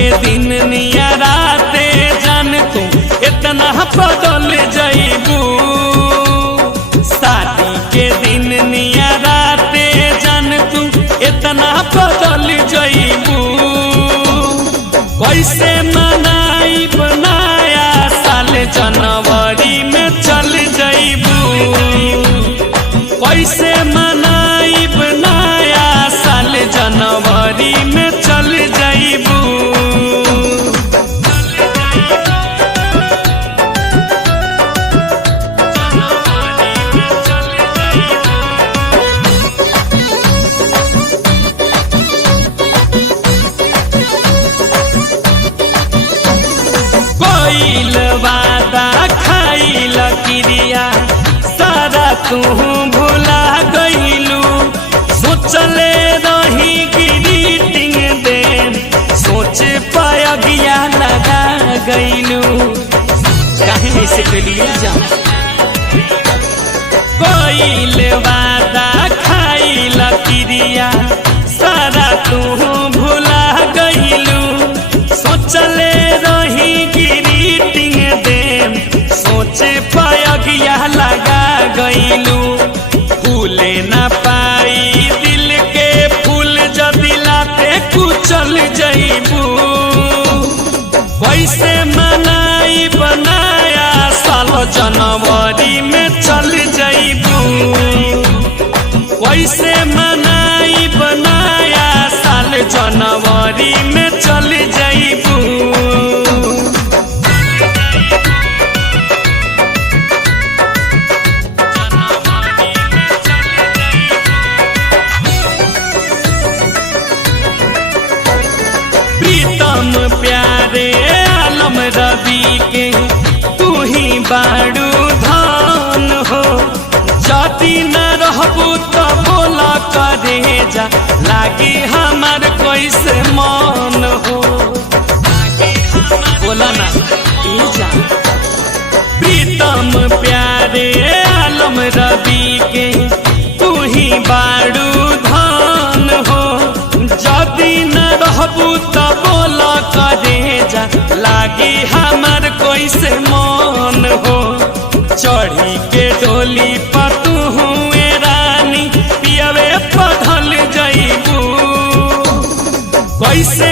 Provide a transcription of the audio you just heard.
के दिन नियराते जान तू इतना बदल जाइबू। शादी के दिन नियराते जान तू इतना बदल जाइबू। कैसे मनाइब नया साल जनवरी में चल जाइबू। कैसे मनाइब नया साल जनवरी में चल जाइबू। कोइल वादा खाइल क्रिया सारा तू भुला गइलू। सोचले रही ग्रीटिंग दे सोच पायगिया लगा गइलू। काहे ऐसे कलिए जा। कोइल वादा खाइल क्रिया सारा तू भुला गइलू। सोचले रही ग्रीटिंग दे सोचे पायगिया लगा गइलू। फूले ना पाई दिल के फूल जदी लाते कुचल जाइबू। कैसे मनाई बनाया साल जनवरी में चल जाइबू। कैसे मनाई बनाया साल जनवरी में चल जाइबू। प्रीतम प्यारे आलम रवि के तू ही बाड़ू धान हो। जाति न रहबू तो बोला करे जा लागी हमार कैसे मन हो। बोला ना जा। प्रीतम प्यारे आलम रवि के तू ही बाड़ू धान हो। जाति न रहबू तो बोला करे जा लागी हमार कैसे मन हो। चढ़ी के डोली पतू हुए रानी पियवे पधल जाइबू। कैसे